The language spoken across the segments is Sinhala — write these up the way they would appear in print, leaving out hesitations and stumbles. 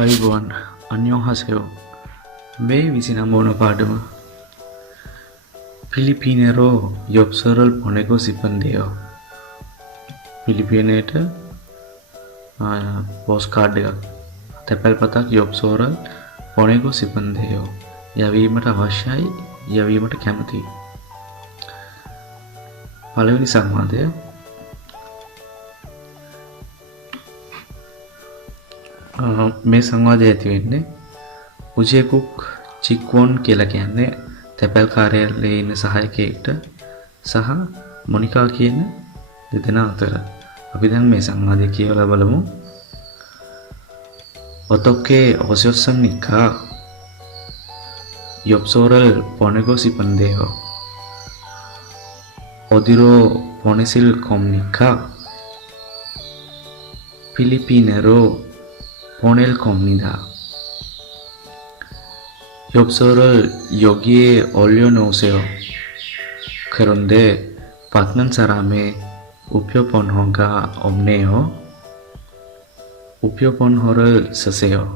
අයිබෝන් අන්‍යෝහසයෝ මේ 29 පාඩම පිලිපිනේරෝ යොබ්සරල් පොනෙගෝ සිපන්දේයෝ පිලිපිනේට පෝස්ට් කාඩ් එකක් තැපැල් පතක් යොබ්සෝරල් පොනෙගෝ සිපන්දේයෝ යවීමට අවශ්‍යයි යවීමට කැමතියි. පළවෙනි සංවාදය මේ සංවාදය ඇති වෙන්නේ උජේකුක් චික්වොන් කියලා කියන්නේ තැපැල් කාර්යාලයේ ඉන්න සහායකයෙක්ට සහ මොනිකා කියන දෙදෙනා අතර. අපි දැන් මේ සංවාදය කියවලා බලමු. Otokee osiosamnika Yopsoral ponego sipandeho Odiro ponesil komnika Filipinero ponel komnida Yopsoral yogie olio noseo Keronde patnan sarame upyopon honga omneo upyopon horal සසයෝ.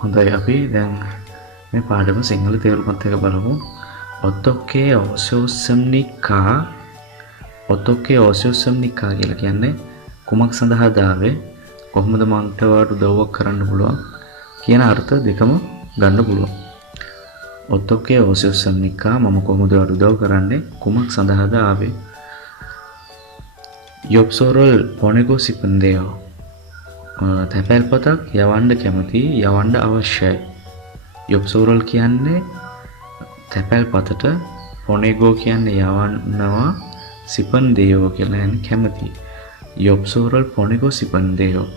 හොඳයි අපි දැන් මේ පාඩම සිංහල තේරුමත් එක්ක බලමු. ඔතොක්කේ ඕසියෝසම්නිකා කියලා කියන්නේ කුමක් සඳහාද ආවේ, කොහොමද මන්ට වාට උදව්වක් කරන්න පුළුවන් කියන අර්ථ දෙකම ගන්න පුළුවන්. ඔතොක්කේ ඕසියෝසම්නිකා මම කොහොමද වාට උදව් කරන්නේ, කුමක් සඳහාද ආවේ. යොබ්සෝරල් පොනෙගෝ සිපන්දේයෝ තැපැල් පතක් යවන්න කැමති, යවන්න අවශ්‍යයි. යොබ්සෝරල් කියන්නේ තැපැල් පතට, පොනෙගෝ කියන්නේ යවන්නවා, සිපන්දේයෝ කියලා කියන්නේ කැමති. යොබ්සෝරල් පොනෙගෝ සිපන්දේයෝ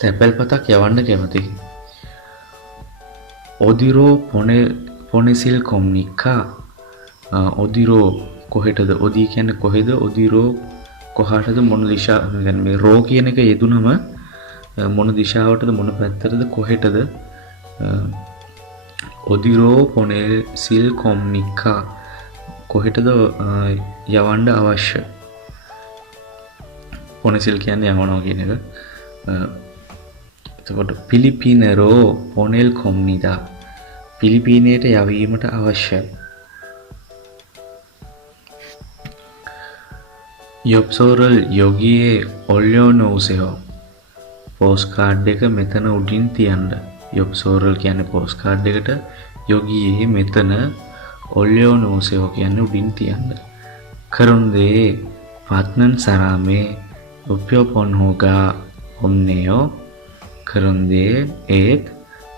තැපැල් පතක් යවන්න කැමති. ඔදිරෝ පොනෙසිල් කොම්නිකා ඔදිරෝ කොහෙටද, ඔදී කියන්නේ කොහෙද, ඔදිරෝ කොහාටද, මොන දිශා කියන්නේ මේ රෝ කියන එක යෙදුනම මොන දිශාවටද, මොන පැත්තටද, කොහෙටද. ඔදිරෝ පොනෙසිල් කොම්නිකා කොහෙටද යවන්න අවශ්‍ය. පොනෙසිල් කියන්නේ යවනවා කියන එක. එතකොට පිලිපිනේරෝ පොනෙල් කොම්නිදා පිලිපීනයට යවීමට අවශ්‍යයි. යොබ්සෝරල් යොගියේ ඔල්යෝ නෝසෙහෝ පෝස්ට් කාඩ් එක මෙතන උඩින් තියන්න. යොබ්සෝරල් කියන්නේ පෝස්ට් කාඩ් එකට, යොගියේ මෙතන, ඔල්යෝ නෝසෙහෝ කියන්නේ උඩින් තියන්න. කරුන්දේ පත්නන් සරාමේ උප්‍යෝපොන් හෝගා ඔම්නේයෝ කරුන්දේ ඒත්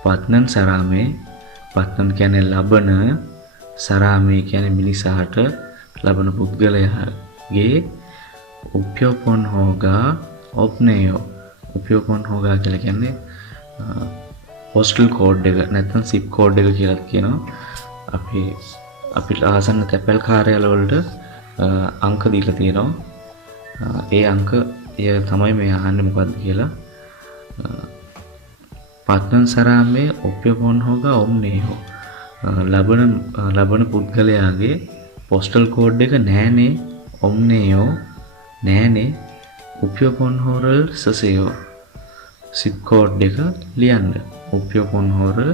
පත්නන් සරාමේ, පත්නන් කියන්නේ ලබන, සරාමේ කියන්නේ මිනිසාට, ලබන පුද්ගලයාගේ උප්‍යෝපොන් හෝගා ඔප්නේයෝ උප්‍යෝපොන් හෝගා කියලා කියන්නේ පෝස්ටල් කෝඩ් එක නැත්නම් සිප් කෝඩ් එක කියලා කියනවා. අපිට ආසන්න තැපැල් කාර්යාල වලට අංක දීලා තියෙනවා. ඒ අංක තමයි මේ අහන්නේ මොකද්ද කියලා. පත්නන් සරාමේ උප්‍යෝපොන් හෝගා ඔම්නේයෝ ලබන පුද්ගලයාගේ පෝස්ටල් කෝඩ් එක නෑනේ, ඔම්නේයෝ නෑනේ, උප්‍යෝපොන් හෝරල් සසයෝ සිප් කෝඩ් එක ලියන්න. උප්‍යෝපොන් හෝරල්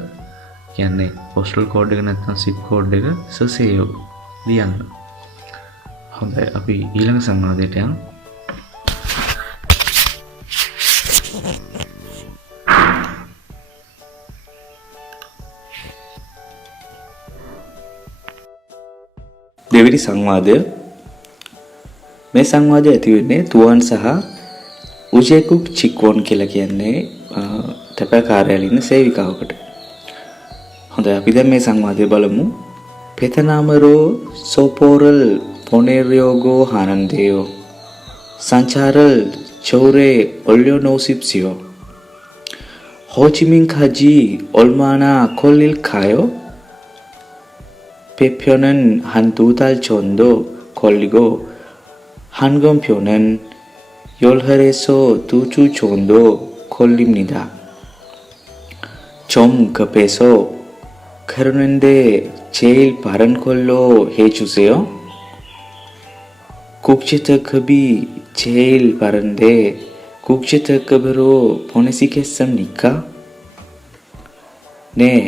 කියන්නේ පෝස්ටල් කෝඩ් එක නැත්නම් සිප් කෝඩ් එක සසයෝ ලියන්න. හොඳයි අපි ඊළඟ සංවාදයට යමු. දෙවෙනි සංවාදය. මේ සංවාදය ඇති වෙන්නේ තුවන් සහ උජේකුක් චික්වොන් කියලා කියන්නේ තැපැල් කාර්යාලයේ ඉන්න සේවිකාවකට. හොඳයි අපි දැන් මේ සංවාදය බලමු. පෙතනාමරෝ සෝපෝරල් පොනෙරියෝගෝ හානන්දේයෝ සංචාරල් චෞරේ ඔල්යෝ නෝසිප්සියෝ හෝචිමින් කාජී ඔල්මානා කොල්ලිල් කායෝ Pepionen hantutal chondo kolligo hangomphyonen yolhareso tuchu chondo kollimnida chom kapeso karunende cheil paran kollo hechuseyo kukchita kabi cheil parande කුක්ෂිතකබරෝ පොනසිකෙස්සම් නික්කා නේ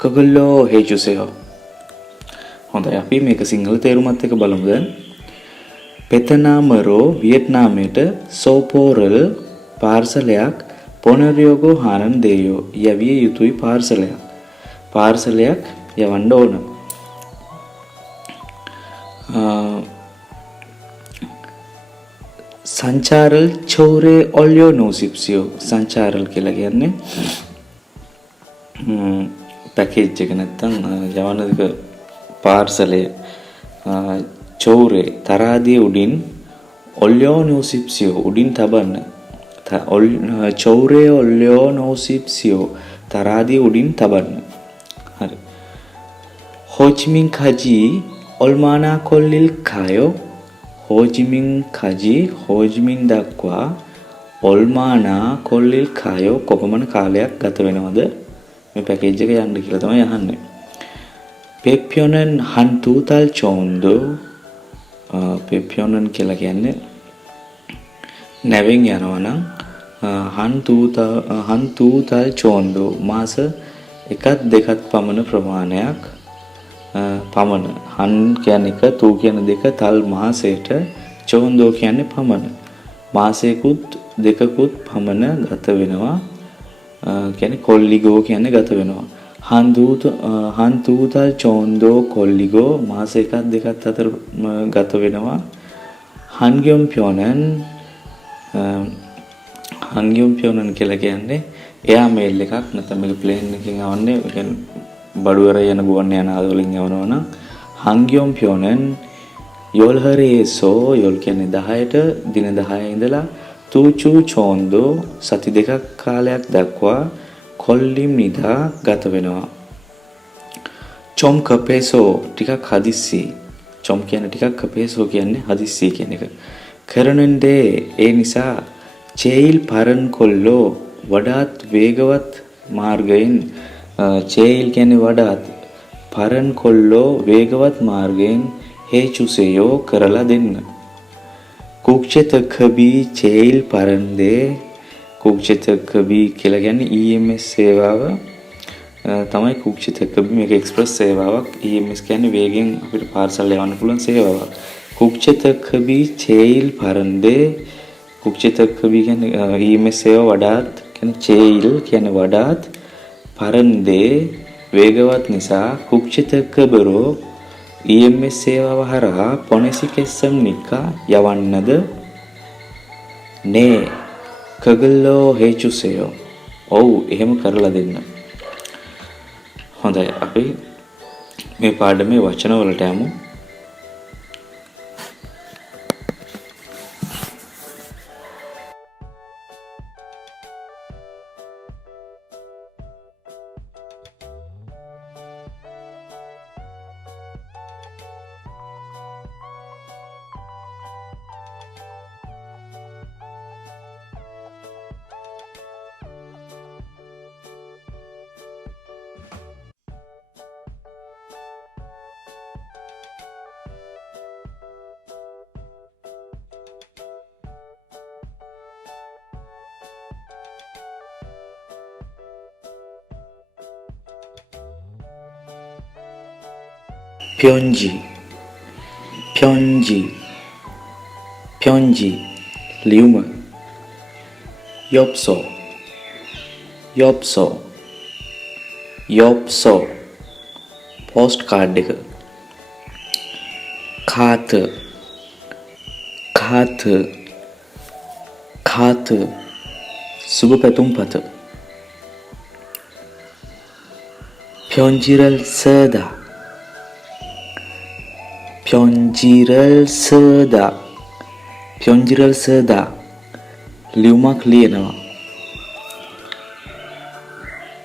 කගල්ලෝ හේචුසයෝ. හොඳයි අපි මේක සිංහල තේරුමත් එක්ක බලමු දැන්. පෙතනාමරෝ වියට්නාමයට සෝපෝරල් පාර්සලයක් පොනරියෝගෝ හානන් දේයෝ යවිය යුතුයි පාර්සලයක් යවන්න ඕන. සංචාරල් චෝරේ ඔල්යෝ නෝසිප්සියෝ. සංචාරල් කියලා කියන්නේ පැකේජ් එක නැත්තම් යවන එක පාර්සලය. චෝරේ තරාදිය උඩින් ඔල්යෝ නෝසිප්සියෝ උඩින් තබන්න. චෞරේ ඔල්යෝ නෝසිප්සියෝ තරාදිය උඩින් තබන්න. හරි. හෝචිමින් කජී ඔල්මානා කොල්ලිල් කායෝ. හෝජිමින් දක්වා ඔල්මානා කොල්ලිල් කායෝ කොපමණ කාලයක් ගත වෙනවද මේ පැකේජ් එක යන්න කියලා තමයි අහන්නේ. පෙප්පියොනන් හන්තූතල් චෝන්දෝ. පෙප්පියොනන් කියලා කියන්නේ නැවෙන් යනවා නම් හන්තූතල් චෝන්දෝ මාස එකක් දෙකක් පමණ ප්‍රමාණයක් පමණ. හන් කියන්නේ එක, තූ කියන්නේ දෙක, තල් මාසයට, චෝන්දෝ කියන්නේ පමණ. මාසයකුත් දෙකකුත් පමණ ගත වෙනවා. කියන්නේ කොල්ලිගෝ කියන්නේ ගත වෙනවා. හන්තූතල් චෝන්දෝ කොල්ලිගෝ මාස එකක් දෙකක් අතර ගත වෙනවා. හන්ගියොම් පියොනන් කියලා කියන්නේ එයා මේල් එකක් නැත්නම් මේක ප්ලේන් එකකින් આવන්නේ. ඒ කියන්නේ බඩුවර යන ගුවන් යාන වලින් යවනවා නම් හන්ගියොම් පියොනන් යොල්හරේසෝ. යොල් කියන්නේ 10ට දින 10 ඉඳලා තූචු චෝන්දෝ සති දෙකක් කාලයක් දක්වා කොල්ලිම් නිදා ගත වෙනවා. චොම් කපේසෝ ටිකක් හදිස්සි. චොම් කියන්නේ ටිකක්, කපේසෝ කියන්නේ හදිස්සි කියන එක. කරනන්දේ ඒ නිසා චේයිල් පරන් කොල්ලෝ වඩාත් වේගවත් මාර්ගයෙන්. චේයිල් කියන්නේ වඩාත්, පරන් කොල්ලෝ වේගවත් මාර්ගයෙන් හේචුසයෝ කරලා දෙන්න. කුක්ෂතකබී චේයිල් පරන්දේ. කුක්ෂතකබී කියලා කියන්නේ EMS සේවාව තමයි කුක්ෂතකබී. මේක එක්ස්ප්‍රස් සේවාවක්. EMS කියන්නේ වේගෙන් අපිට පාර්සල් යවන්න පුළුවන් සේවාවක්. කුක්ෂතකබී චේයිල් පරන්දේ. කුක්ෂතකබී කියන්නේ EMS සේවාව වඩාත් කියන්නේ චේයිල් කියන්නේ වඩාත්, පරන්දේ වේගවත් නිසා කුක්ෂතකබරෝ EMS සේවාව හරහා පොනසිකෙස්සම් නික්කා යවන්නද නේ කගල්ලෝ හේචුසයෝ. ඔව් එහෙම කරලා දෙන්න. හොඳයි අපි මේ පාඩමේ වචන වලට යමු. 편지 ලියුම. 엽서 පෝස්ට් කාඩ් එක. කාත සුබ පැතුම් පත. 편지를 쓰다 ලියුමක් ලියනවා.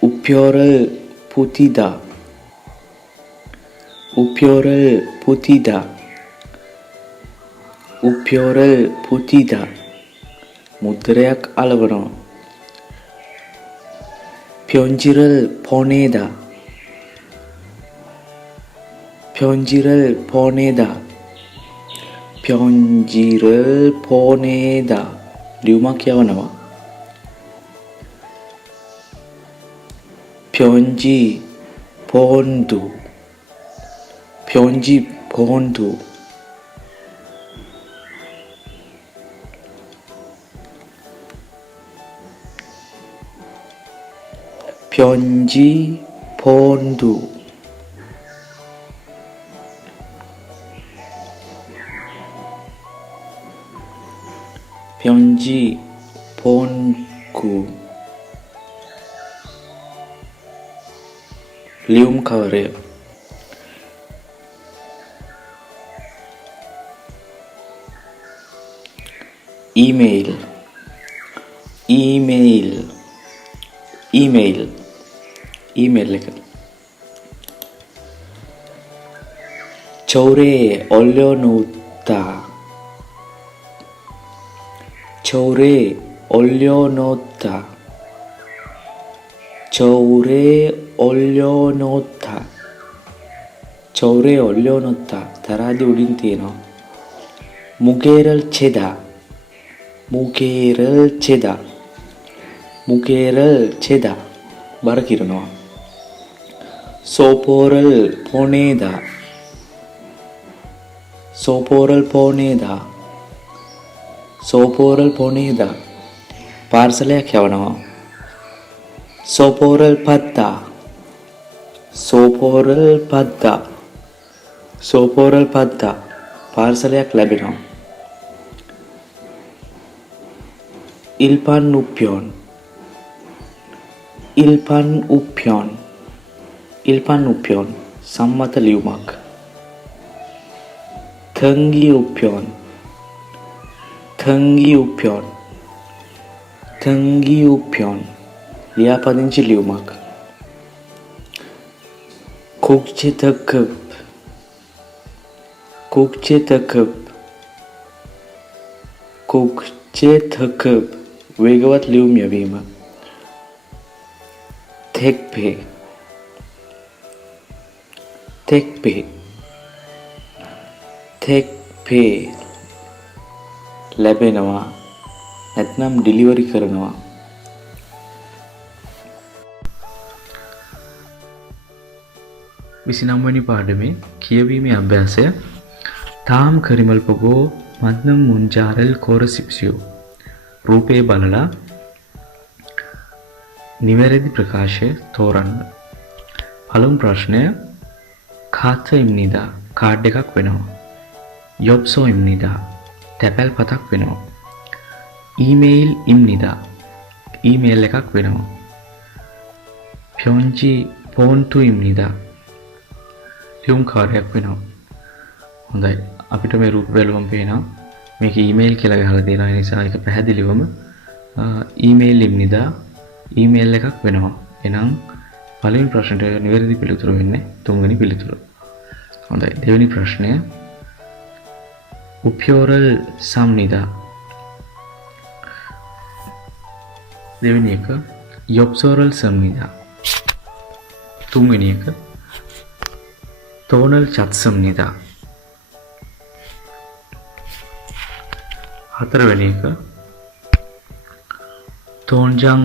우표를 පුතිදා මුද්‍රයක් අලවනවා. 편지를 보내다 ලියුමක් යවනවා. 평지 본두 평지 본두 평지 본두 평지 본구 ලියුම් කවරය ඊමේල් ඊමේල් ඊමේල් ඊමේල් එක චෞරේ 올려놓다 චෞරේ 올려놓다 චෞරේ 올려놓다 චෞරේ 올려놓다 තරාදි උඩින් තියෙනවා මුගේරල් චෙදා මුගේරල් චෙදා මුගේරල් චෙදා බර කිරනවා සෝපෝරල් පොනේදා සෝපෝරල් පොනේදා සෝපෝරල් පොනේදා පාර්සලයක් යවනවා සෝපෝරල් පද්දා සෝපෝරල් පද්දා සෝපෝරල් පද්දා පාර්සලයක් ලැබෙනවා ඉල්පන් උප්පියොන් ඉල්පන් උප්පියොන් ඉල්පන් උප්පියොන් සම්මත ලියුමක් ථංගි උප්පියොන් ථංගි උප්පියොන් ථංගි උප්පියොන් ලියාපදිංචි ලියුමක් 국제特급 국제특급 국제특급 වේගවත් ලියුම් යැවීම 택배 택배 택배 ලැබෙනවා නැත්නම් ඩිලිවරි කරනවා 29 වෙනි පාඩමේ කියවීමේ අභ්‍යාසය තාම් කරිමල් පොගෝ මද්නම් මුන්ජාරල් කෝරසිප්සියෝ රූපේ බලලා නිවැරදි ප්‍රකාශය තෝරන්න. පළමු ප්‍රශ්නය කාත ඉම්නිදා කාඩ් එකක් වෙනවා. යොප්සෝ ඉම්නිදා තැපැල් පතක් වෙනවා. ඊමේල් ඉම්නිදා ඊමේල් එකක් වෙනවා. ප්යොන්ජි ෆෝන්ටු ඉම්නිදා ලියුම් කාර්යයක් වෙනවා. හොඳයි අපිට මේ රූප බැලුවම පේනවා මේක ඊමේල් කියලා ගහලා තියෙන නිසා ඒක පැහැදිලිවම ඊමේල් ඉම්නිදා ඊමේල් එකක් වෙනවා. එහෙනම් පළවෙනි ප්‍රශ්නට නිවැරදි පිළිතුර වෙන්නේ තුන්වෙනි පිළිතුර. හොඳයි දෙවෙනි ප්‍රශ්නය උප්‍යෝරල් සම්නිදා දෙවෙනි එක යොප්සෝරල් සම්නිදා තුන්වෙනි එක තෝනල් චත්සම්නිදා හතරවෙනි එක තෝන්ජං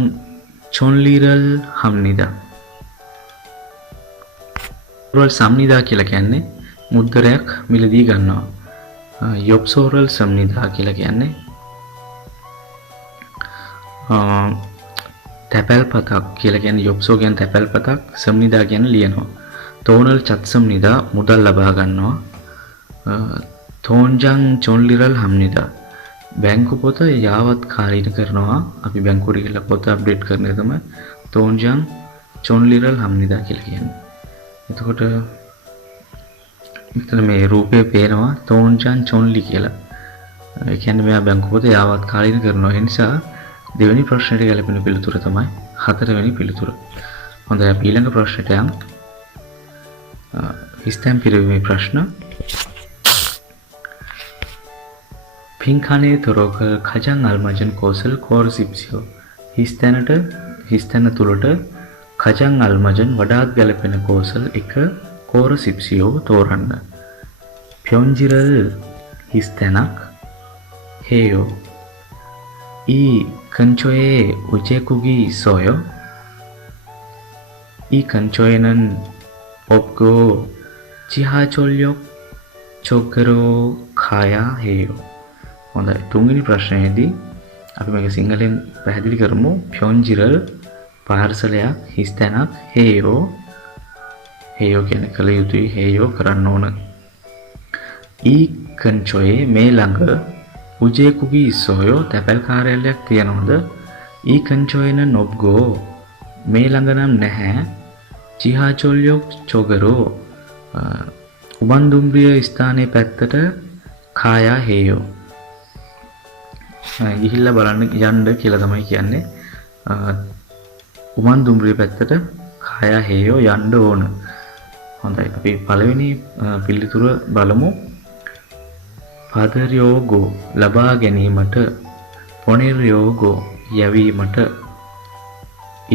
චොන්ලිරල් හම්නිදා රෝල් සම්නිදා කියලා කියන්නේ මුද්දරයක් මිලදී ගන්නවා. යොප්සෝරල් සම්නිදා කියලා කියන්නේ තැපැල් පතක් කියලා කියන්නේ යොප්සෝ කියන්නේ තැපැල් පතක් සම්නිදා කියන්නේ ලියනවා. තෝනල් චත්සම්නිදා මුදල් ලබා ගන්නවා. තෝන්ජං චොන්ලිරල් හම්නිදා බැංකු පොත යාවත් කාලීන කරනවා. අපි බැංකුවට ගිහලා පොත අප්ඩේට් කරන එක තමයි තෝන්ජං චොන්ලිරල් හම්නිදා කියලා කියන්නේ. එතකොට මෙතන මේ රූපේ පේනවා තෝන්ජං චොන්ලි කියලා. ඒ කියන්නේ මෙයා බැංකු පොත යාවත් කාලීන කරනවා. ඒ නිසා දෙවෙනි ප්‍රශ්නෙට ගැලපෙන පිළිතුර තමයි හතරවෙනි පිළිතුර. හොඳයි අපි ඊළඟ ප්‍රශ්නෙට යමු. හිස්තැන් පිරවීමේ ප්‍රශ්න. පින්ඛානේ තොරක කජන් අල්මජන් කෝසල් කෝරසිප්සියෝ හිස්තැන තුලට කජන් අල්මජන් වඩාත් ගැලපෙන කෝසල් එක කෝරසිප්සියෝ තෝරන්න. ප්යොන්ජිරල් හිස්තැනක් හේයෝ 이 근처에 우체국이 있어요? 이 근처에는 없고 지하철역 쪽으로 가야 해요. හොඳයි. තුන්වෙනි ප්‍රශ්නයේදී අපි මේක සිංහලෙන් පැහැදිලි කරමු. ප්යොන්ජිරල් පාර්සලයක් හිස් තැනක් හේයෝ. හේයෝ කියන්නේ කළ යුතුයි, හේයෝ කරන්න ඕන. 이 근처에 මේ ළඟ උජේකුගී ඉස්සෝයෝ තැපැල් කාර්යාලයක් තියනවද? 이 근처에는 없고 මේ ළඟ නම් නැහැ. 지하철역 쪽으로 උබන්දුම්රිය ස්ථානයේ පැත්තට කායා හේයෝ. ගිහිල්ලා බලන්න යන්න කියලා තමයි කියන්නේ. උබන්දුම්රිය පැත්තට කායා හේයෝ යන්න ඕන. හොඳයි. අපි පළවෙනි පිළිතුර බලමු. පදරයෝගෝ ලබා ගැනීමට, පොනිරයෝගෝ යැවීමට,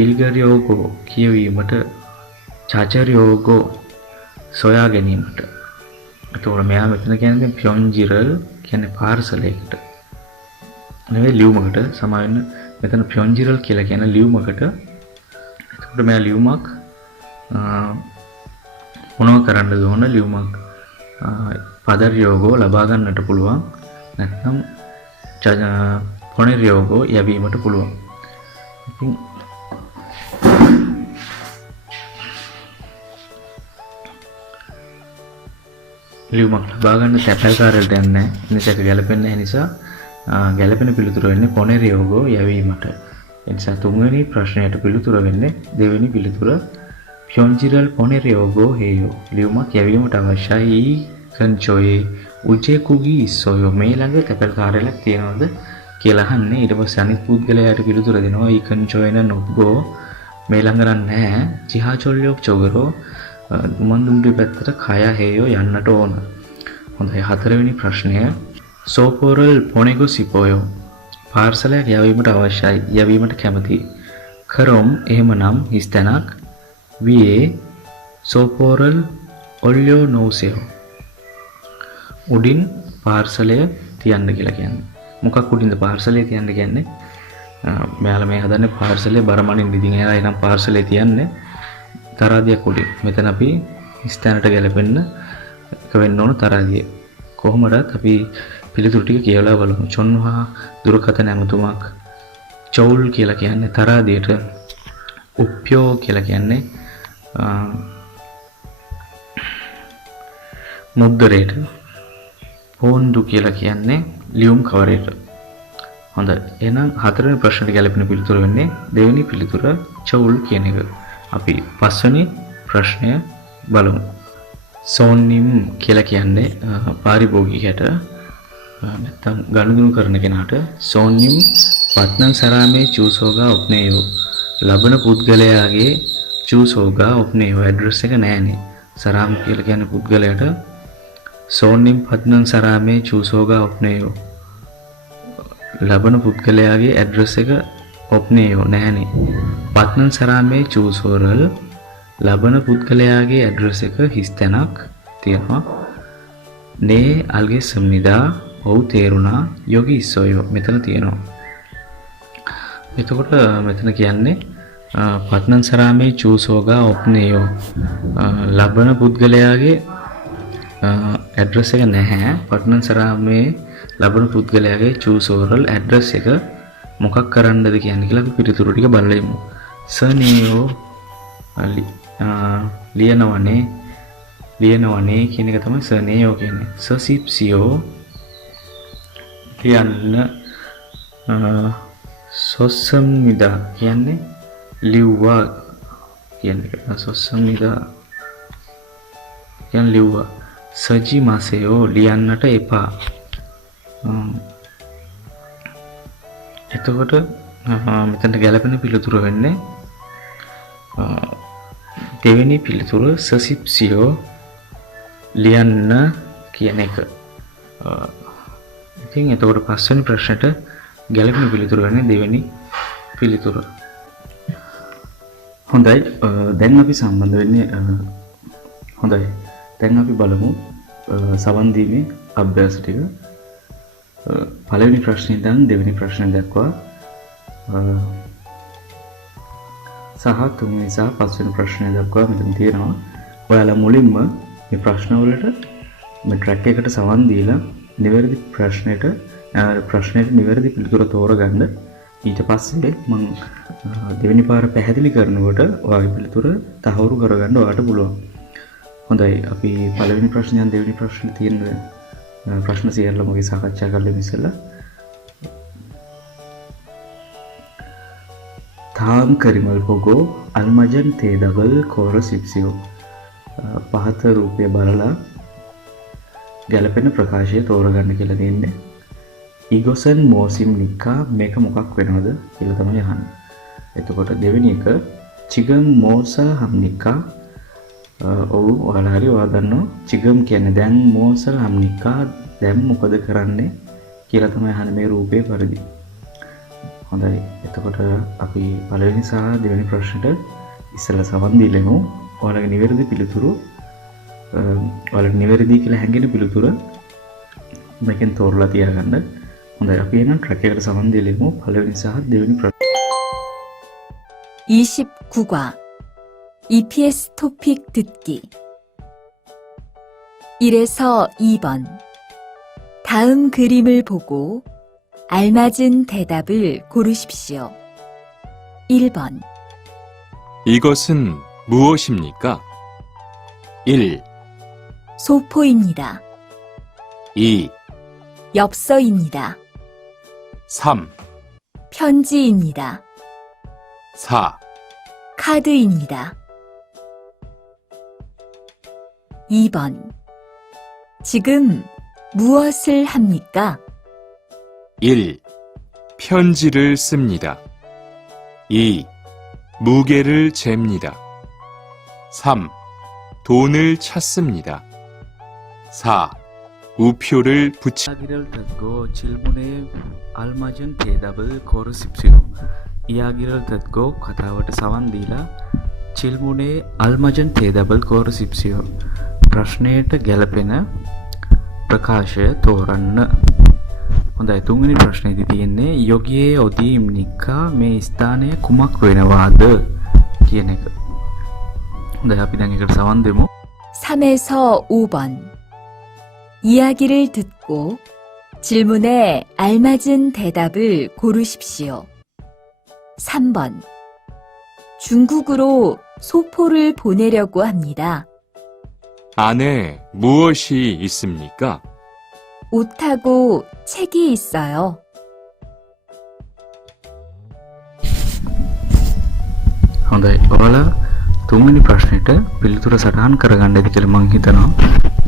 ඉල්ගරයෝගෝ කියවීමට, චාචරයෝගෝ සොයා ගැනීමට. එතකොට මෙයා මෙතන කියන්නේ ප්යොන්ජිරල් කියන්නේ පාර්සලයකට නෙවෙයි ලියුමකට. සමාවෙන්න මෙතන ප්යොන්ජිරල් කියලා කියන ලියුමකට. එතකොට මෙයා ලියුමක් මොනව කරන්නද ඕන? ලියුමක් පදරයෝගෝ ලබා ගන්නට පුළුවන්. නැත්නම් පොනිරයෝගෝ යැවීමට පුළුවන්. ඉතින් ලියුමක් ලබා ගන්න තැපැල් කාර්යාලයට යන්නේ නැහැ. නිසා ඒක ගැලපෙන්නේ නැහැ. නිසා ගැලපෙන පිළිතුර වෙන්නේ පොනිරයෝගෝ යැවීමට. ඒ නිසා තුන්වෙනි ප්‍රශ්නයට පිළිතුර වෙන්නේ දෙවෙනි පිළිතුර ප්යොන්ජිරල් පොනිරයෝගෝ හේයෝ. ලියුමක් යැවීමට අවශ්‍යයි. කන්චෝයේ උජේකුගී ඉස්සෝයෝ මේ ළඟ තැපැල් කාර්යාලයක් තියෙනවද කියලා අහන්නේ. ඊට පස්සේ අනිත් පුද්ගලයාට පිළිතුර දෙනවා. ඊ කන්චෝයන නොග්ගෝ මේ ළඟ නැහැ. 지하철역 쪽으로 උමන්දුම්රිය පැත්තට කායා හේයෝ යන්නට ඕන. හොඳයි. හතරවෙනි ප්‍රශ්නය සෝපෝරල් පොනෙගු සිපෝයෝ. පාර්සලයක් යැවීමට අවශ්‍යයි, යැවීමට කැමති. කරොම් එහෙමනම් හිස් තැනක්. වියේ සෝපෝරල් ඔල්යෝ නෝසෙයෝ. උඩින් පාර්සලය තියන්න කියලා කියන්නේ. මොකක් උඩින්ද පාර්සලය තියන්න කියන්නේ? මෙයාලා මේ හදන්නේ පාර්සලේ බරමණින් ඉදින් එහා එනම් පාර්සලේ තියන්නේ තරාදියක් උඩින්. මෙතන අපි හිස් තැනට ගැලපෙන්න එක වෙන්න ඕන තරාදිය. කොහොමදත් අපි පිළිතුරු ටික කියලා බලමු. චොන්හා දුරකථන ඇමතුමක්. චෞල් කියලා කියන්නේ තරාදියට. උප්පයෝ කියලා කියන්නේ මුද්දරේට. පොන්දු කියලා කියන්නේ ලියුම් කවරේට. හොඳයි. එහෙනම් හතරවෙනි ප්‍රශ්නට ගැලපෙන පිළිතුර වෙන්නේ දෙවෙනි පිළිතුර චෞල් කියන එක. අපි පස්වෙනි ප්‍රශ්නය බලමු. සෝන්නිම් කියලා කියන්නේ පාරිභෝගිකයට නැත්නම් ගනුදෙනු කරන කෙනාට. සෝන්නිම් පත්නම් සරාමේ චූසෝගා ඔප්නේයෝ. ලබන පුද්ගලයාගේ චූසෝගා ඔප්නේයෝ ඇඩ්‍රස් එක නැහැනේ. සරාම් කියලා කියන්නේ පුද්ගලයාට. සෝන්නිම් පත්නම් සරාමේ චූසෝගා ඔප්නේයෝ. ලබන පුද්ගලයාගේ ඇඩ්‍රස් එක ඔප්නේයෝ නැහැනේ. පත්නම් සරාමේ චූසෝරල් ලබන පුද්ගලයාගේ ඇඩ්‍රස් එක හිස් තැනක් තියෙනවා. නේ අල්ගේ සම්නිදා ඔව් තේරුණා යෝගී ඉස්සෝයෝ මෙතන තියෙනවා. එතකොට මෙතන කියන්නේ පත්නම් සරාමේ චූසෝගා ඔප්නේයෝ ලබන පුද්ගලයාගේ ඇඩ්‍රස් එක නැහැ. පත්නම් සරාමේ ලබන පුද්ගලයාගේ චූසෝරල් ඇඩ්‍රස් එක මොකක් කරන්නද කියන්නේ කියලා අපි පිළිතුරු ටික බලලා ඉමු. සනේයෝ ලියනවනේ කියන එක තමයි සනේයෝ කියන්නේ. සසිප්සියෝ ලියන්න. සොස්සම්නිදා කියන්නේ ලිව්වා කියන එක. සොස්සම්නිදා කියන්නේ ලිව්වා. සජි මාසයෝ ලියන්නට එපා. එතකොට මෙතනට ගැලපෙන පිළිතුර වෙන්නේ දෙවෙනි පිළිතුර සසිප්සියෝ ලියන්න කියන එක. ඉතින් එතකොට පස්වෙනි ප්‍රශ්නෙට ගැලපෙන පිළිතුර වෙන්නේ දෙවෙනි පිළිතුර. හොඳයි. දැන් අපි සම්බන්ධ වෙන්නේ හොඳයි. දැන් අපි බලමු සවන් දීමේ අභ්‍යාස ටික. පළවෙනි ප්‍රශ්නේ ඉඳන් දෙවෙනි ප්‍රශ්නේ දක්වා සහ තුන්වෙනි සහ පස්වෙනි ප්‍රශ්නය දක්වා මෙතන තියෙනවා. ඔයාලා මුලින්ම මේ ප්‍රශ්නවලට මේ ට්‍රැක් එකට සවන් දීලා නිවැරදි ප්‍රශ්නෙට නිවැරදි පිළිතුර තෝරගන්න. ඊට පස්සේ මම දෙවෙනි පාර පැහැදිලි කරනකොට ඔයාගේ පිළිතුර තහවුරු කරගන්න ඔයාලට පුළුවන්. හොඳයි, අපි පළවෙනි ප්‍රශ්නයෙන් දෙවෙනි ප්‍රශ්නේ තියෙන ප්‍රශ්න සියල්ලම අපි සාකච්ඡා කරලා ඉස්සෙල්ලා තාම් කරිමල් පොගෝ අල්මජන් තේ ඩබල් කෝර සිප්සියෝ පහත රූපය බලලා ගැලපෙන ප්‍රකාශය තෝරගන්න කියලා දෙන්නේ. ඉගොසන් මෝසිම් නික්කා මේක මොකක් වෙනවද කියලා තමයි අහන්නේ. එතකොට දෙවෙනි එක චිගම් මෝසල් හම්නික්කා. ඔයාලා හරි ඔයා දන්නවා චිගම් කියන්නේ දැන් මෝසල් හම්නික්කා දැන් මොකද කරන්නේ කියලා තමයි අහන්නේ මේ රූපේ පරිදි. හොඳයි, එතකොට අපි පළවෙනි සහ දෙවෙනි ප්‍රශ්නෙට ඉස්සෙල්ලා සවන් දීලෙමු. ඔයාලගේ නිවැරදි පිළිතුරු ඔයාලට නිවැරදි කියලා හැඟෙන පිළිතුර මේකෙන් තෝරලා තියාගන්න. හොඳයි, අපි එහෙනම් ට්‍රැක් එකට සවන් දීලෙමු පළවෙනි සහ දෙවෙනි ප්‍රශ්න. 29과 EPS 토픽 듣기 1에서 2번 다음 그림을 보고 알맞은 대답을 고르십시오. 1번 이것은 무엇입니까? 1, 소포입니다. 2, 엽서입니다. 3, 편지입니다. 4, 카드입니다. 2번 지금 무엇을 합니까? 1. 편지를 씁니다. 2. 무게를 잽니다. 3. 돈을 찾습니다. 4. 우표를 붙이 이야기를 듣고 질문에 알맞은 대답을 고르십시오. 이야기를 듣고 කතාවට සවන් දීලා 질문에 알맞은 대답을 고르십시오. ප්‍රශ්නයට ගැලපෙන ප්‍රකාශය තෝරන්න. හොඳයි, තුන්වෙනි ප්‍රශ්නේදී තියෙන්නේ යොගියේ ඔදීම්නිකා මේ ස්ථානය කුමක් වෙනවාද කියන එක. හොඳයි, අපි දැන් ඒකට සවන් දෙමු. 3에서 5번 이야기를 듣고 질문에 알맞은 대답을 고르십시오. 3번 중국으로 소포를 보내려고 합니다. 안에 무엇이 있습니까? 옷하고 책이 있어요. හොඳයි, ඔයාලා තුන්වෙනි ප්‍රශ්නෙට පිළිතුර සටහන් කරගන්න ඇති කියලා මම හිතනවා.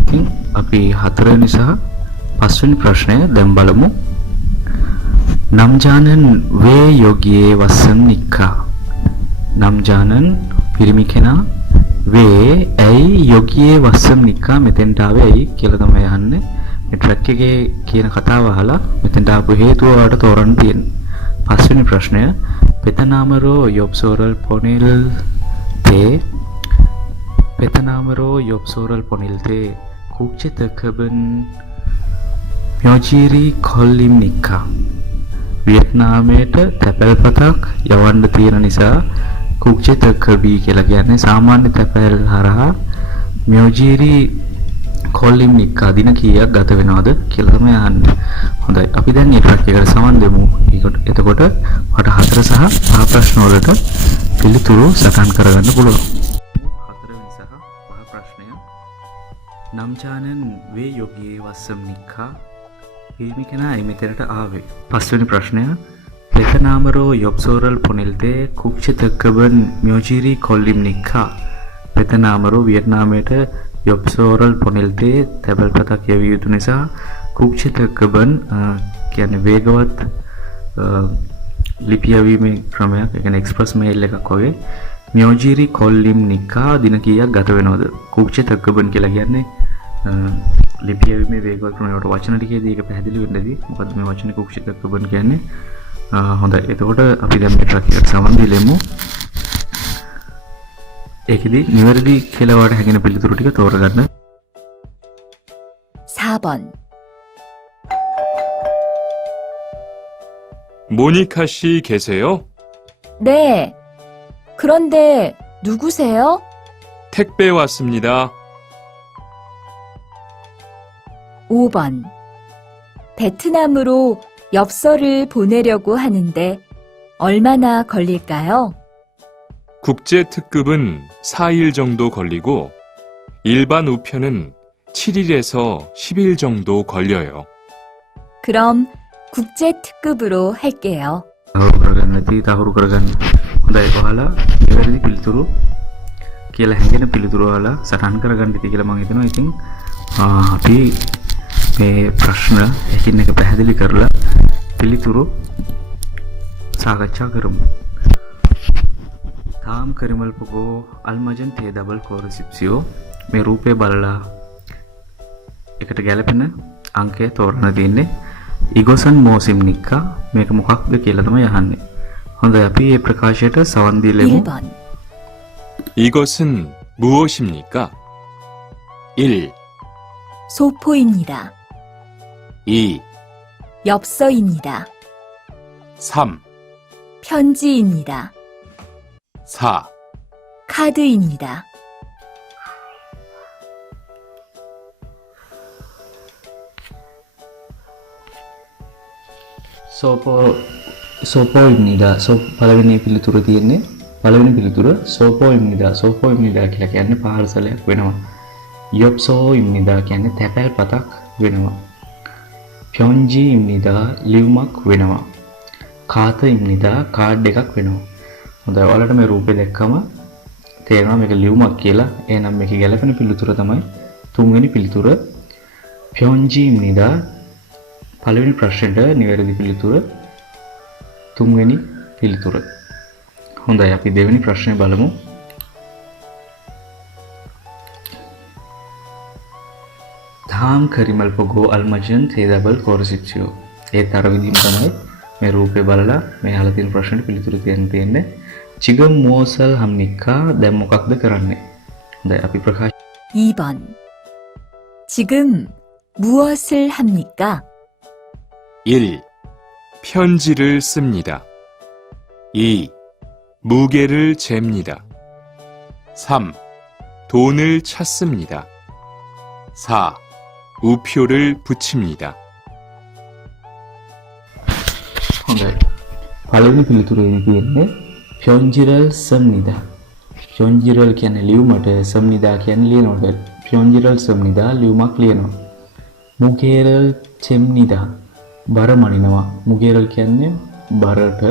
ඉතින් අපි හතරවෙනි සහ පස්වෙනි ප්‍රශ්නය දැන් බලමු. නම්ජානන් වේ යෝගියේ වස්සම් නික්කා. නම්ජානන් පිරිමි කෙනා වේ ඇයි යෝගියේ වස්සම් නික්කා මෙතෙන්ට ආවේ ඇයි කියලා තමයි අහන්නේ. මේ ට්‍රැක් එකේ කියන කතාව අහලා මෙතෙන්ට ආපු හේතුව ඔයාලට තෝරන්න තියෙනවා. පස්වෙනි ප්‍රශ්නය පෙතනාමරෝ යොබ්සෝරල් පොනිල් තේ පෙතනාමරෝ යොබ්සෝරල් පොනිල් තේ කුක්චේ තකබන් මියෝජීරි කොල්ලිම් නික්කා. වියට්නාමයට තැපැල්පතක් යවන්න තියෙන නිසා කුක්චේ තකබී කියලා කියන්නේ සාමාන්‍ය තැපැල් හරහා මියෝජීරි කොල්ලිම් නික්කා දින කීයක් ගත වෙනවද කියලා තමයි අහන්නේ. හොඳයි, අපි දැන් මේ ට්‍රැක් එකට සමන් දෙමු. එතකොට මට 4 සහ 5 ප්‍රශ්න වලට පිළිතුරු සටහන් කරගන්න පුළුවන්. 4 වෙනි සහ 5 ප්‍රශ්නය නම්චානන් වේ යෝගියේ වස්සම් නික්කා පිරිමි කෙනා මෙතනට ආවේ. 5 වෙනි ප්‍රශ්නය පෙතනාමරෝ යොබ්සෝරල් පොනිල්තේ කුක්ෂතකබන් මියෝජීරි කොල්ලිම් නික්කා. පෙතනාමරෝ වියට්නාමයට යොබ්සෝරල් පොනිල්තේ තැපැල්පතක් යවිය යුතු නිසා කුක්ෂතකබන් කියන්නේ වේගවත් ලිපියවීමේ ක්‍රමයක්, ඒ කියන්නේ එක්ස්ප්‍රස් මේල් එකක් වගේ. මියෝජීරි කොල්ලිම් නික්කා දින කීයක් ගත වෙනවද? කුක්ෂතකබන් කියලා කියන්නේ ලිපියවීමේ වේගවත් ක්‍රමයකට වචන ටිකේදී ඒක පැහැදිලි වෙන්නදී මොකද්ද මේ වචනේ කුක්ෂතකබන් කියන්නේ. හොඳයි, එතකොට අපි දැන් මේ ට්‍රැක් එකට සමන් දීලෙමු. ඒකෙදි නිවැරදි කියලා වට හැගෙන පිළිතුරු ටික තෝරගන්න. 4번 모니카 씨 계세요? 네. 그런데 누구세요? 택배 왔습니다. 5번. 베트남으로 엽서를 보내려고 하는데 얼마나 걸릴까요? 국제 특급은 4일 정도 걸리고 일반 우편은 7일에서 10일 정도 걸려요. 그럼 국제 특급으로 할게요. තහවුරු කරගන්න නැති තහවුරු කරගන්න. හොඳයි ඔයාලා නිවැරදි පිළිතුරු කියලා හැඟෙන පිළිතුරු ඔයාලා සටහන් කරගන්න ඉති කියලා මම හිතනවා. ඉතින් අපි මේ ප්‍රශ්න එකින් එක පැහැදිලි කරලා පිළිතුරු සාකච්ඡා කරමු. තාම් කරිමල්පගෝ අල්මජන් තේ ඩබල් කෝරසිප්සියෝ මේ රූපේ බලලා එකට ගැලපෙන අංකය තෝරන්න තියෙන්නේ. ඉගොසන් මෝසිම්නික්කා මේක මොකක්ද කියලා තමයි අහන්නේ. හොඳයි අපි මේ ප්‍රකාශයට සවන් දීලෙමු. 1번. 이것은 무엇입니까? 1, 소포입니다. 2, 엽서입니다. 3, 편지입니다. 4. 카드입니다. සෝපෝයිම්නිදා පළවෙනි පිළිතුර තියෙන්නේ. පළවෙනි පිළිතුර සෝපෝයිම්නිදා. සෝපෝයිම්නිදා කියලා කියන්නේ පාර්සලයක් වෙනවා. යොප්සෝයිම්නිදා කියන්නේ තැපැල් පතක් වෙනවා. ප්යොන්ජීම්නිදා ලියුමක් වෙනවා. කාතයිම්නිදා කාඩ් එකක් වෙනවා. හොඳයි ඔයාලට මේ රූපේ දැක්කම තේරෙනවා මේක ලියුමක් කියලා. එහෙනම් මේකේ ගැලපෙන පිළිතුර තමයි තුන්වෙනි පිළිතුර ප්යොන්ජීම්නිදා. පළවෙනි ප්‍රශ්නෙට නිවැරදි පිළිතුර තුන්වෙනි පිළිතුර. හොඳයි අපි දෙවෙනි ප්‍රශ්නේ බලමු. තාම් කරිමල්පගෝ අල්මජන් තේදබල් කෝරසිප්සියෝ. ඒත් අර විදිහම තමයි මේ රූපේ බලලා මේ අහලා තියෙන ප්‍රශ්නෙට පිළිතුරු තියෙන්නේ. චිගම් මෝසල් හම්නික්කා දැන් මොකක්ද කරන්නේ? හොඳයි අපි ප්‍රකාශ 2번. 지금 무엇을 합니까? 1. 편지를 씁니다. 2. 무게를 잽니다. 3. 돈을 찾습니다. 4. 우표를 붙입니다. හොඳයි. පළවෙනි පිළිතුරේදී තියෙන්නේ ප්යොන්ජිරල් සම්නිදා. ප්යොන්ජිරල් කියන්නේ ලියුමට, සම්නිදා කියන්නේ ලියනවට. ප්යොන්ජිරල් සම්නිදා ලියුමක් ලියනවා. මුගේරල් චෙම්නිදා බර මනිනවා. මුගේරල් කියන්නේ බරට,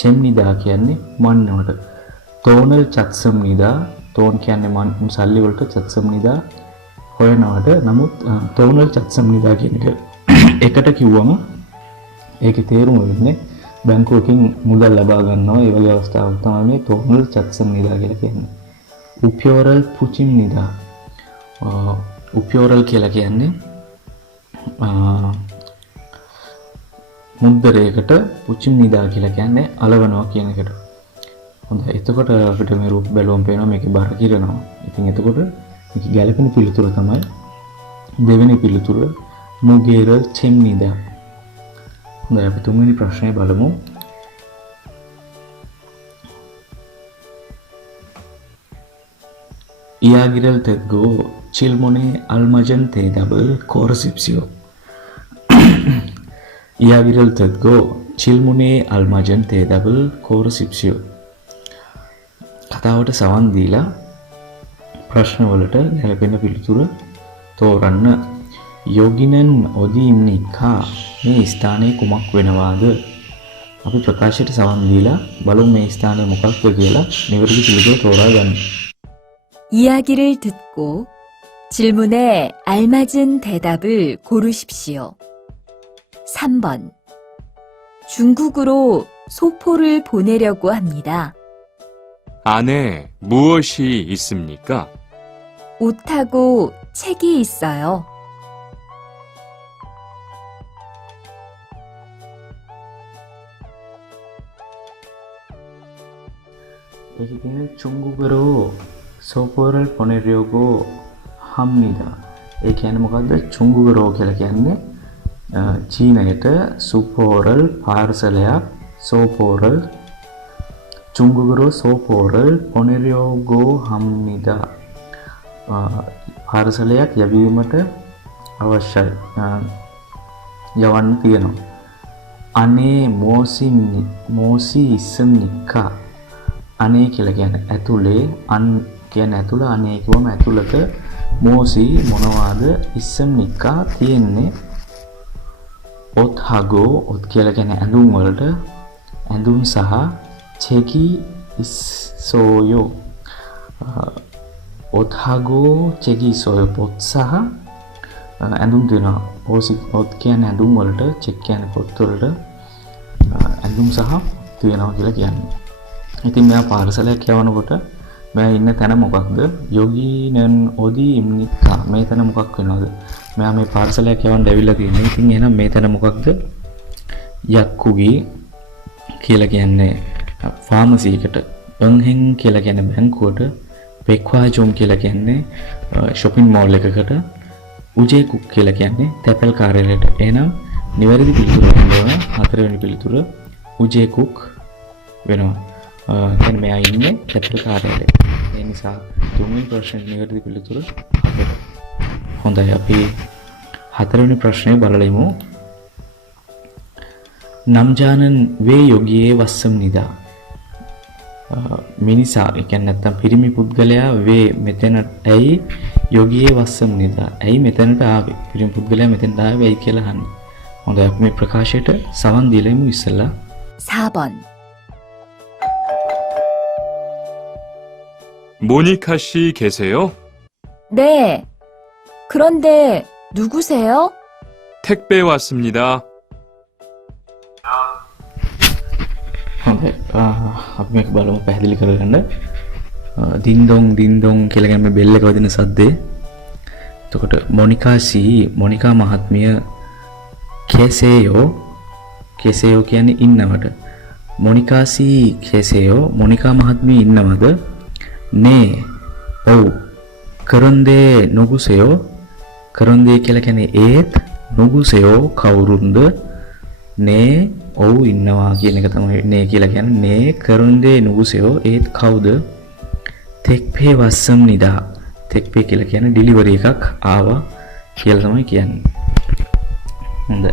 චෙම්නිදා කියන්නේ මන්නවට. තෝනල් චත්සම්නිදා තෝන් කියන්නේ සල්ලි වලට, චත්සම්නිදා හොයනවට. නමුත් තෝනල් චත්සම්නිදා කියන එක එකට කිව්වම ඒකේ තේරුම වෙන්නේ බැංකුවකින් මුදල් ලබා ගන්නවා. ඒ වගේ අවස්ථාවක් තමයි මේ තෝනල් චත්සම්නිදා කියලා කියන්නේ. උප්‍යෝරල් පුචිම්නිදා. උප්‍යෝරල් කියලා කියන්නේ මුද්දරයකට, පුචිම්නිදා කියලා කියන්නේ අලවනවා කියන එකට. හොඳයි. එතකොට අපිට මේ රූප බැලුවම පේනවා මේකේ බර කිරනවා. ඉතින් එතකොට මේක ගැලපෙන පිළිතුර තමයි දෙවෙනි පිළිතුර මුගේරල් චෙම්නිදා. හොඳයි අපි තුන්වෙනි ප්‍රශ්නය බලමු. ඉයාගිරල් තෙද්ගෝ චිල්මොනේ අල්මජන් තේ ඩබල් කෝරසිප්සියෝ. ඉයාගිරල් තෙද්ගෝ චිල්මුනේ අල්මජන් තේ ඩබල් කෝරසිප්සියෝ. කතාවට සවන් දීලා ප්‍රශ්නවලට ගැලපෙන පිළිතුර තෝරන්න. යෝගිනන් ඔදීම්නිකා මේ ස්ථානයේ කුමක් වෙනවාද? අපි ප්‍රකාශයට සවන් දීලා බලමු මේ ස්ථානය මොකක්ද කියලා නිවැරදි පිළිතුර තෝරා ගන්න. 이야기를 듣고 질문에 알맞은 대답을 고르십시오. 3번. 중국으로 소포를 보내려고 합니다. 안에 무엇이 있습니까? 옷하고 책이 있어요. 여기 තියෙන 중국으로 소포를 보내려고 합니다. ඒ කියන්නේ මොකද්ද? 중국으로 කියලා කියන්නේ චීනයට සුපෝරල් පාර්සලයක් සෝපෝරල් චුංගුගුරු සෝපෝරල් පොනෙරියෝගෝ හම්නිදා පාර්සලයක් යැවීමට අවශ්‍යයි යවන්න තියෙනවා. අනේ මෝසි ඉස්සම් නික්කා අනේ කියලා කියන්නේ ඇතුලේ අන් කියන්නේ ඇතුළ අනේ කිව්වම ඇතුළත මෝසි මොනවාද ඉස්සම් නික්කා තියෙන්නේ ඔත් හගෝ ඔත් කියලා කියන්නේ ඇඳුම් වලට ඇඳුම් සහ චෙකි ඉස්සෝයෝ ඔත් හගෝ චෙකි ඉස්සෝයෝ පොත් සහ ඇඳුම් තියෙනවා. ඔත් කියන්නේ ඇඳුම් වලට චෙක් කියන්නේ පොත් වලට ඇඳුම් සහ තියෙනවා කියලා කියන්නේ. ඉතින් මෙයා පාර්සලයක් යවනකොට මෙයා ඉන්න තැන මොකක්ද? යෝගීනන් ඔදි ඉම්නිකා මේ තැන මොකක් වෙනවද? මෙයා මේ පාර්සලයක් යවන්න ඇවිල්ලා තියෙනවා. ඉතින් එහෙනම් මේ තැන මොකක්ද? යක්කුගි කියලා කියන්නේ ෆාමසි එකට, බංහෙන් කියලා කියන්නේ බැංකුවට, පෙක්වාජොම් කියලා කියන්නේ shopping mall එකකට, උජේකුක් කියලා කියන්නේ තැපැල් කාර්යාලයට. එහෙනම් නිවැරදි පිළිතුර වෙනවා හතරවෙනි පිළිතුර උජේකුක් වෙනවා. දැන් මෙයා ඉන්නේ තැපැල් කාර්යාලයේ. ඒ නිසා තුන්වෙනි ප්‍රශ්නේ නිවැරදි පිළිතුර 4. හොඳයි අපි හතරවෙනි ප්‍රශ්නේ බලලෙමු. නම්ජානන් වේ යෝගියේ වස්සම් නිදා. මිනිසා ඒ කියන්නේ නැත්තම් පිරිමි පුද්ගලයා වේ මෙතන ඇයි යෝගියේ වස්සම් නිදා. ඇයි මෙතනට ආවේ? පිරිමි පුද්ගලයා මෙතනට ආවේ ඇයි කියලා අහන්න. හොඳයි අපි මේ ප්‍රකාශයට සවන් දීලෙමු ඉස්සෙල්ලා. 4번. 모니카 씨 계세요? 네. 그런데 누구세요? 택배 왔습니다. හොඳයි අපි මේක බලමු පැහැදිලි කරගන්න. දින්දොන් කියලා කියන්නේ බෙල් එක වදින සද්දේ. එතකොට මොනිකා මහත්මිය කෙසේයෝ කියන්නේ ඉන්නවට. මොනිකා මහත්මිය ඉන්නවද? නේ ඔව්. කරන්දේ නුගුසයෝ කියලා කියන්නේ ඒත් නුගුසයෝ කවුරුන්ද? නේ ඔව් ඉන්නවා කියන එක තමයි නේ කියලා කියන්නේ. නේ කරන්දේ නුගුසයෝ ඒත් කවුද? තෙක්පේ වස්සම් නිදා. තෙක්පේ කියලා කියන්නේ ඩිලිවරි එකක් ආවා කියලා තමයි කියන්නේ. හොඳයි.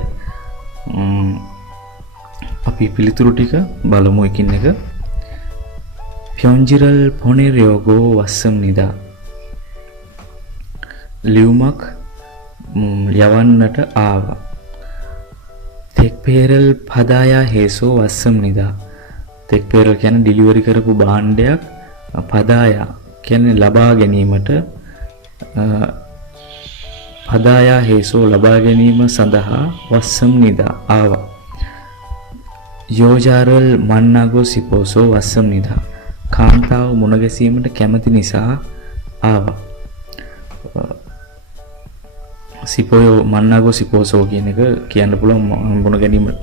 අපි පිළිතුරු ටික බලමු එකින් එක. ප්යොන්ජිරල් පොනෙරියෝගෝ වස්සම් නිදා. ලියුමක් යවන්නට ආවා. තෙක්පේරල් පදායා හේසෝ වස්සම් නිදා. තෙක්පේරල් කියන්නේ ඩිලිවරි කරපු භාණ්ඩයක්, පදායා කියන්නේ ලබා ගැනීමට, පදායා හේසෝ ලබා ගැනීම සඳහා වස්සම් නිදා ආවා. යෝජාරල් මන්නාගෝ සිපෝසෝ වස්සම් නිදා. කාන්තාව මුණ ගැසීමට කැමති නිසා ආවා. සිපෝයෝ මන්නාගෝ සිපෝසෝ කියන එක කියන්න පුළුවන්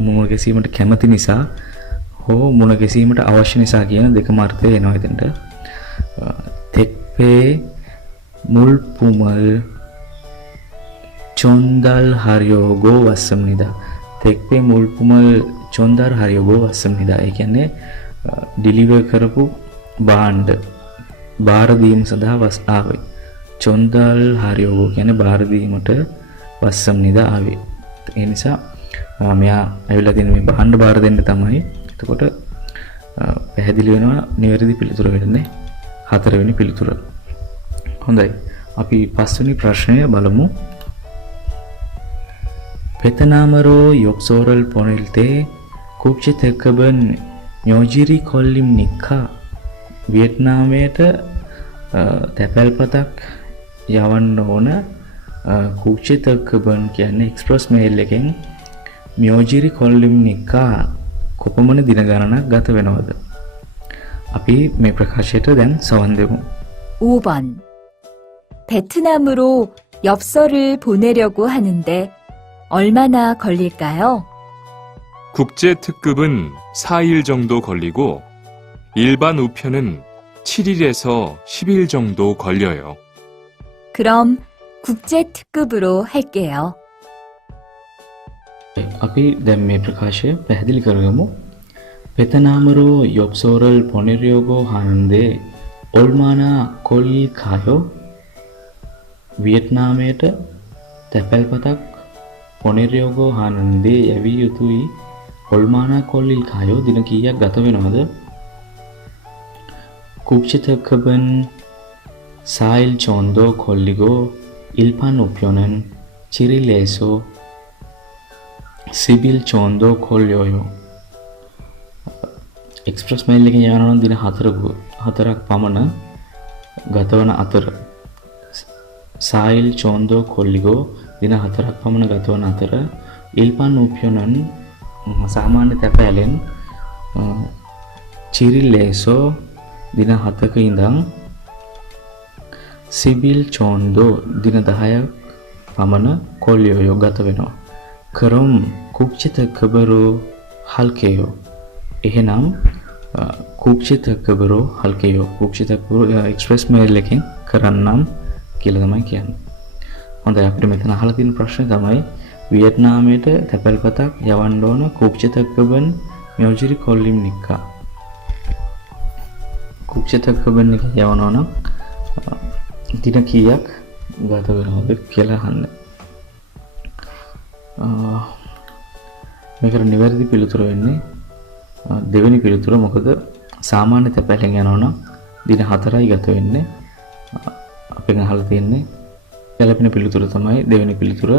මුණ ගැසීමට කැමති නිසා හෝ මුණ ගැසීමට අවශ්‍ය නිසා කියන දෙකම අර්ථය එනවා එතනට. තෙක්පේ මුල්පුමල් චොන්දල් හරියෝගෝ වස්සම් නිදා. තෙක්පේ මුල්පුමල් චොන්දල් හරියෝගෝ වස්සම් නිදා. ඒ කියන්නේ ඩිලිවර් කරපු භාණ්ඩ බාර දීම සඳහා ආවේ. චොන්දල් හරියෝගෝ කියන්නේ බාර දීමට වස්සම් නිදා ආවේ. ඒ නිසා මෙයා ඇවිල්ලා තියෙන මේ භාණ්ඩ බාර දෙන්න තමයි. එතකොට පැහැදිලි වෙනවා නිවැරදි පිළිතුර වෙන්නේ හතරවෙනි පිළිතුර. හොඳයි. අපි පස්වෙනි ප්‍රශ්නය බලමු. පෙතනාමරෝ යොක්සෝරල් පොනෙල්තේ කුක්ෂි තෙක්කබන් ඤෝජිරි කොල්ලිම් නික්කා. වියට්නාමයට තැපැල්පතක් යවන්න ඕන කුක්ෂි තෙක්කබන් කියන්නේ එක්ස්ප්‍රස් මේල් එකෙන් ඤෝජිරි කොල්ලිම් නික්කා කොපමණ දින ගණනක් ගත වෙනවද? අපි මේ ප්‍රකාශයට දැන් සවන් දෙමු. 5번. 베트남으로 엽서를 보내려고 하는데 얼마나 걸릴까요? 국제 특급은 4일 정도 걸리고 일반 우편은 7일에서 10일 정도 걸려요. 그럼 국제 특급으로 할게요. අපි දැන් මේ ප්‍රකාශය පැහැදිලි කරගමු. පෙතනාමරෝ යොබ්සෝරල් පොනෙරියෝගෝ හානන්දේ ඔල්මානා කොල්ලි කායෝ වියට්නාමයට තැපැල්පතක් පොනෙරියෝගෝ හානන්දේ යැවිය යුතුයි. ඔල්මානා කොල්ලිල් කායෝ දින කීයක් ගත වෙනවද? කුක්ෂිතකබන් සායිල් චොන්දෝ කොල්ලිගෝ ඉල්පන් උප්යොනන් චිරිලේසෝ සිබිල් චොන්දෝ කොල්යෝයෝ. එක්ස්ප්‍රස් මේල් එකෙන් යනවා නම් දින 4ක් පමණ ගතවන අතර සායිල් චොන්දෝ කොල්ලිගෝ දින 4ක් පමණ ගතවන අතර ඉල්පන් උප්යොනන් සාමාන්‍ය තැපෑලෙන් චිරිලේසෝ දින 7ක ඉඳන් සිබිල් චොන්දෝ දින 10ක් පමණ කොල්යෝයෝ ගත වෙනවා. කරම් කුක්ෂිතකබරෝ හල්කේයෝ. එහෙනම් කුක්ෂිතකබරෝ හල්කේයෝ කුක්ෂිතකබරෝ එක්ස්ප්‍රස් මේල් එකෙන් කරන්නම් කියලා තමයි කියන්නේ. හොඳයි අපිට මෙතන අහලා තියෙන ප්‍රශ්නේ තමයි වියට්නාමයට තැපැල්පතක් යවන්න ඕන කුක්ෂිතකබන් මියෝජිරි කොල්ලිම් නික්කා. කුක්ෂිතකබන් එක යවනවා නම් දින කීයක් ගත වෙනවද කියලා අහන්න. මේකට නිවැරදි පිළිතුර වෙන්නේ දෙවෙනි පිළිතුර. මොකද සාමාන්‍ය තැපැලෙන් යනවා නම් දින 4යි ගත වෙන්නේ. අපෙන් අහලා තියෙන්නේ ගැළපෙන පිළිතුර තමයි දෙවෙනි පිළිතුර.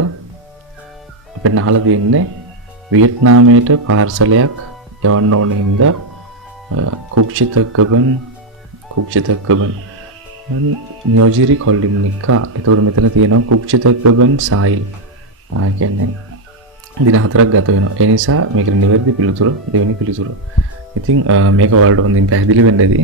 අපෙන් අහලා තියෙන්නේ වියට්නාමයට පාර්සලයක් යවන්න ඕන හින්දා කුක්ෂිතකබන් නියෝජිරි කොල්ලිම් නික්කා. ඒතකොට මෙතන තියෙනවා කුක්ෂිතකබන් සායිල් කියන්නේ දින 4ක් ගත වෙනවා. ඒ නිසා මේකට නිවැරදි පිළිතුර දෙවෙනි පිළිතුර. ඉතින් මේක ඔයාලට හොඳින් පැහැදිලි වෙන්න ඇති.